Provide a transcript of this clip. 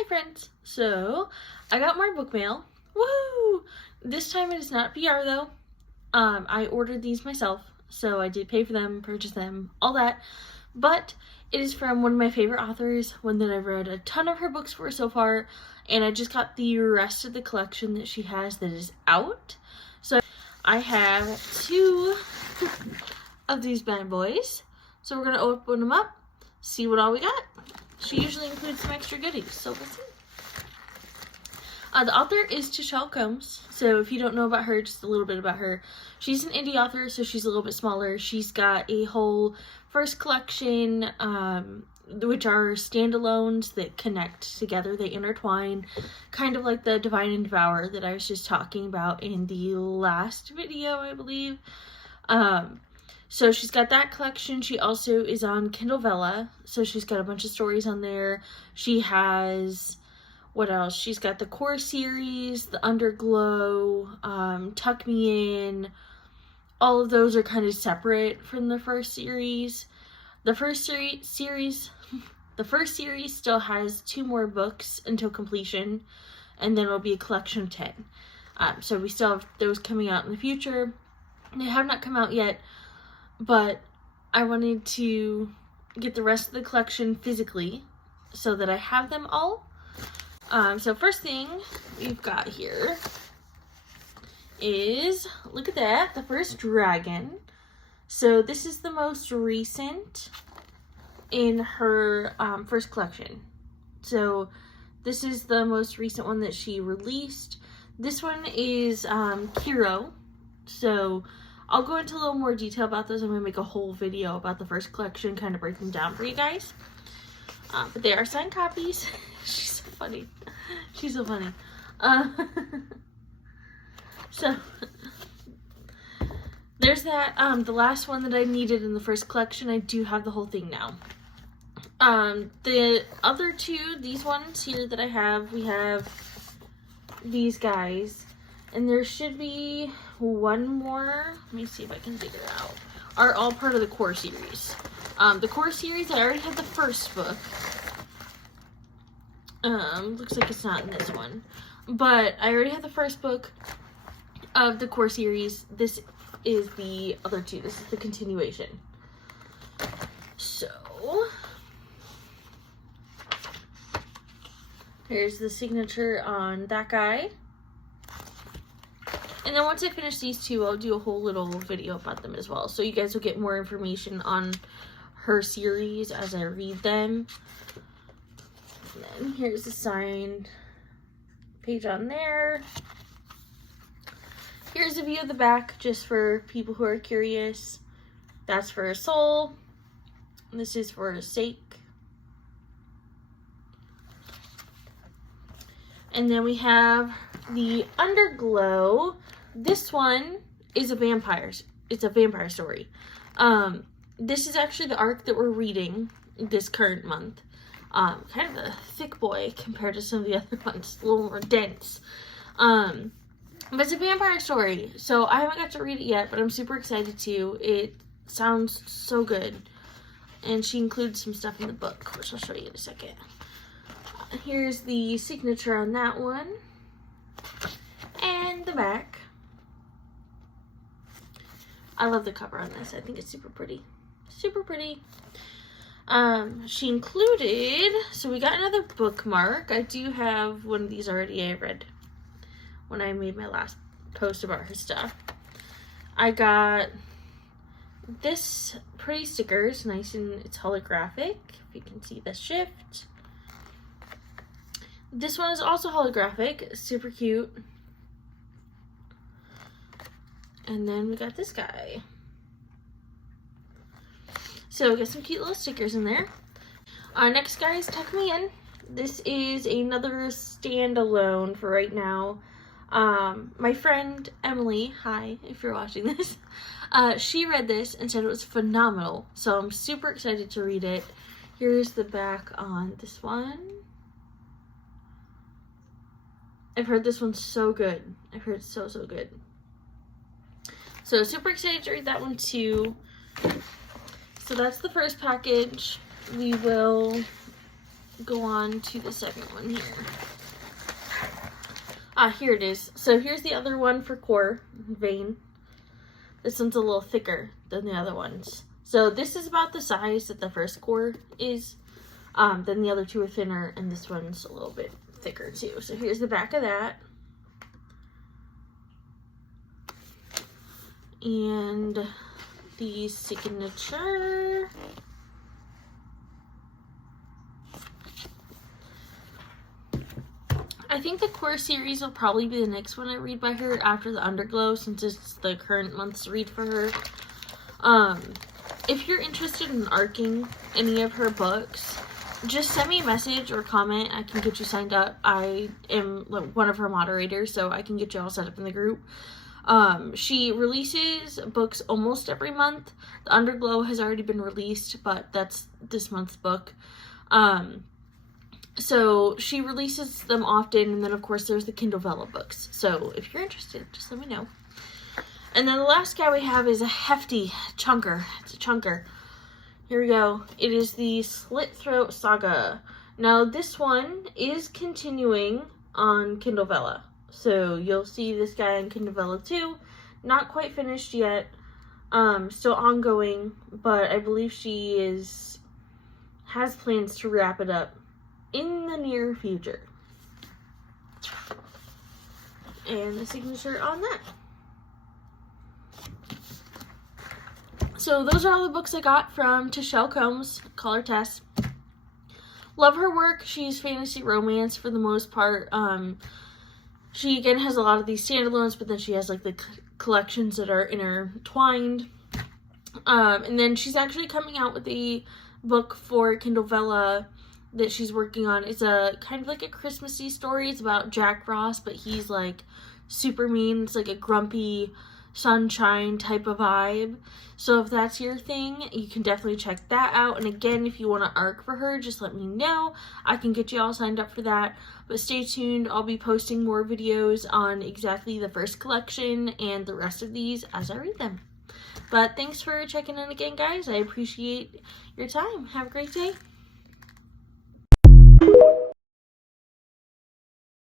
Hi friends! So, I got more book mail. Woo! This time it is not PR though. I ordered these myself, so I did pay for them, purchase them, all that. But it is from one of my favorite authors, one that I've read a ton of her books for so far, and I just got the rest of the collection that she has that is out. So I have 2 of these bad boys. So we're gonna open them up, see what all we got. She usually includes some extra goodies, so we'll see. The author is Teshelle. So if you don't know about her, just a little bit about her. She's an indie author, so she's a little bit smaller. She's got a whole first collection, which are standalones that connect together. They intertwine, kind of like the Divine and Devour that I was just talking about in the last video, I believe. So she's got that collection. She also is on Kindle Vella, so she's got a bunch of stories on there. She has, what else? She's got the Core series, the Underglow, Tuck Me In. All of those are kind of separate from the first series. The first series still has 2 more books until completion, and then it'll be a collection of 10. So we still have those coming out in the future. They have not come out yet, but I wanted to get the rest of the collection physically so that I have them all. So first thing we've got here is, look at that, the first dragon. So this is the most recent in her first collection. So this is the most recent one that she released. This one is Kiro. So I'll go into a little more detail about those. I'm going to make a whole video about the first collection, kind of break them down for you guys. But they are signed copies. She's so funny. She's so funny. So, there's that. The last one that I needed in the first collection, I do have the whole thing now. The other 2, these ones here that I have, we have these guys. And there should be one more, let me see if I can figure it out, are all part of the Core series. The Core series, I already had the first book. Looks like it's not in this one. But I already had the first book of the Core series. This is the other 2. This is the continuation. So, here's the signature on that guy. And then once I finish these 2, I'll do a whole little video about them as well. So you guys will get more information on her series as I read them. And then here's the signed page on there. Here's a view of the back, just for people who are curious. That's for a soul. This is for a sake. And then we have the Underglow. This one is a vampire. It's a vampire story. This is actually the arc that we're reading this current month. Kind of a thick boy compared to some of the other ones. A little more dense. But it's a vampire story. So I haven't got to read it yet, but I'm super excited to. It sounds so good. And she includes some stuff in the book, which I'll show you in a second. Here's the signature on that one. And the back. I love the cover on this. I think it's super pretty. Super pretty. She included, so we got another bookmark. I do have one of these already I read when I made my last post about her stuff. I got this pretty sticker. It's nice and it's holographic. If you can see the shift. This one is also holographic. Super cute. And then we got this guy. So we got some cute little stickers in there. Next guy is Tuck Me In. This is another standalone for right now. My friend Emily, hi if you're watching this, she read this and said it was phenomenal. So I'm super excited to read it. Here's the back on this one. I've heard this one's so good. I've heard it's so good. So super excited to read that one too. So that's the first package. We will go on to the second one here. Here it is. So here's the other one for core vein. This one's a little thicker than the other ones. So this is about the size that the first core is. Then the other two are thinner, and this one's a little bit thicker too. So here's the back of that. And the signature. I think the core series will probably be the next one I read by her after the Underglow, since it's the current month's read for her. If you're interested in arcing any of her books, just send me a message or comment. I can get you signed up. I am one of her moderators, so I can get you all set up in the group. She releases books almost every month. The Underglow has already been released, but that's this month's book. So she releases them often, and then of course there's the Kindle Vella books. So if you're interested, just let me know. And then the last guy we have is a hefty chunker. It's a chunker. Here we go. It is the Slit Throat Saga. Now this one is continuing on Kindle Vella. So you'll see this guy on Kindle Vella too. Not quite finished yet. Still ongoing, but I believe she has plans to wrap it up in the near future. And the signature on that. So those are all the books I got from Teshelle Combs, Color Test. Love her work. She's fantasy romance for the most part. She again has a lot of these standalones, but then she has like the collections that are intertwined. And then she's actually coming out with a book for Kindle Vella that she's working on. It's a kind of like a Christmassy story. It's about Jack Frost, but he's like super mean. It's like a grumpy sunshine type of vibe. So if that's your thing, you can definitely check that out. And again, if you want to arc for her, just let me know. I can get you all signed up for that. But stay tuned. I'll be posting more videos on exactly the first collection and the rest of these as I read them. But thanks for checking in again, guys. I appreciate your time. Have a great day.